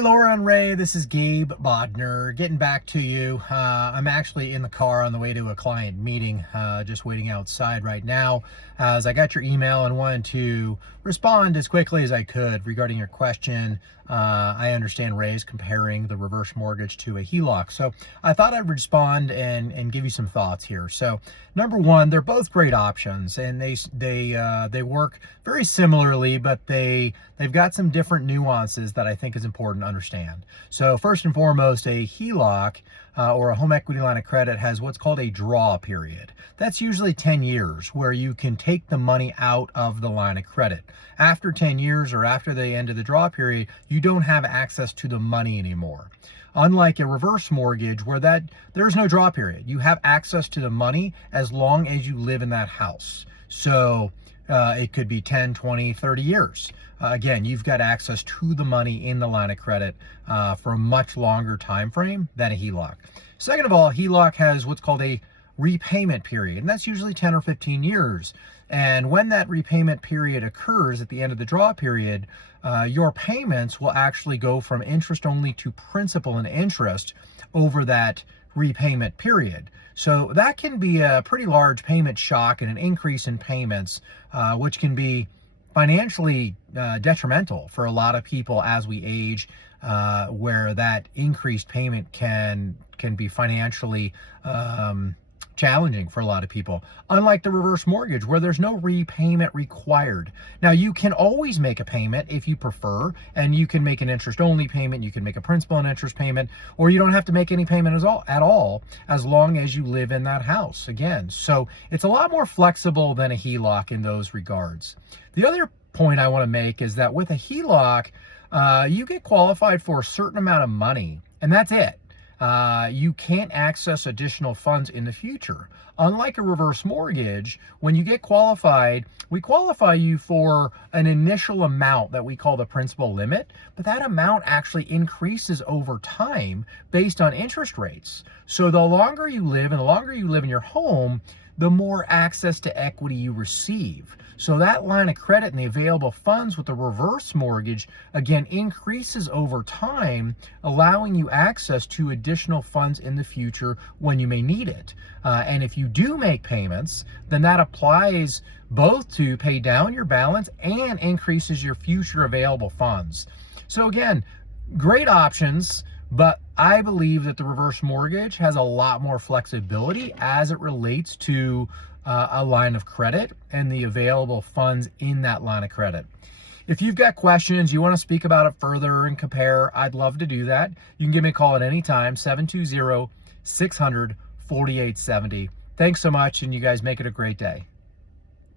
Laura and Ray, this is Gabe Bodner getting back to you. I'm actually in the car on the way to a client meeting, just waiting outside right now as I got your email and wanted to respond as quickly as I could regarding your question. I understand Ray's comparing the reverse mortgage to a HELOC, so I thought I'd respond and give you some thoughts here. So number one, they're both great options, and they work very similarly, but they've got some different nuances that I think is important to understand. So first and foremost, a HELOC or a home equity line of credit has what's called a draw period. That's usually 10 years where you can take the money out of the line of credit. After 10 years or after the end of the draw period, you don't have access to the money anymore. Unlike a reverse mortgage where there's no draw period. You have access to the money as long as you live in that house. So it could be 10, 20, 30 years. Again, you've got access to the money in the line of credit for a much longer time frame than a HELOC. Second of all, HELOC has what's called a repayment period, and that's usually 10 or 15 years. And when that repayment period occurs at the end of the draw period, your payments will actually go from interest only to principal and interest over that repayment period. So that can be a pretty large payment shock and an increase in payments, which can be financially detrimental for a lot of people as we age, where that increased payment can be financially challenging for a lot of people. Unlike the reverse mortgage where there's no repayment required. Now you can always make a payment if you prefer, and you can make an interest only payment, you can make a principal and interest payment, or you don't have to make any payment at all as long as you live in that house again. So it's a lot more flexible than a HELOC in those regards. The other point I want to make is that with a HELOC, you get qualified for a certain amount of money, and that's it. You can't access additional funds in the future. Unlike a reverse mortgage, when you get qualified, we qualify you for an initial amount that we call the principal limit, but that amount actually increases over time based on interest rates. So the longer you live and the longer you live in your home, the more access to equity you receive. So that line of credit and the available funds with the reverse mortgage, again, increases over time, allowing you access to additional funds in the future when you may need it. And if you do make payments, then that applies both to pay down your balance and increases your future available funds. So again, great options. But I believe that the reverse mortgage has a lot more flexibility as it relates to a line of credit and the available funds in that line of credit. If you've got questions, you want to speak about it further and compare, I'd love to do that. You can give me a call at any time, 720-600-4870. Thanks so much, and you guys make it a great day.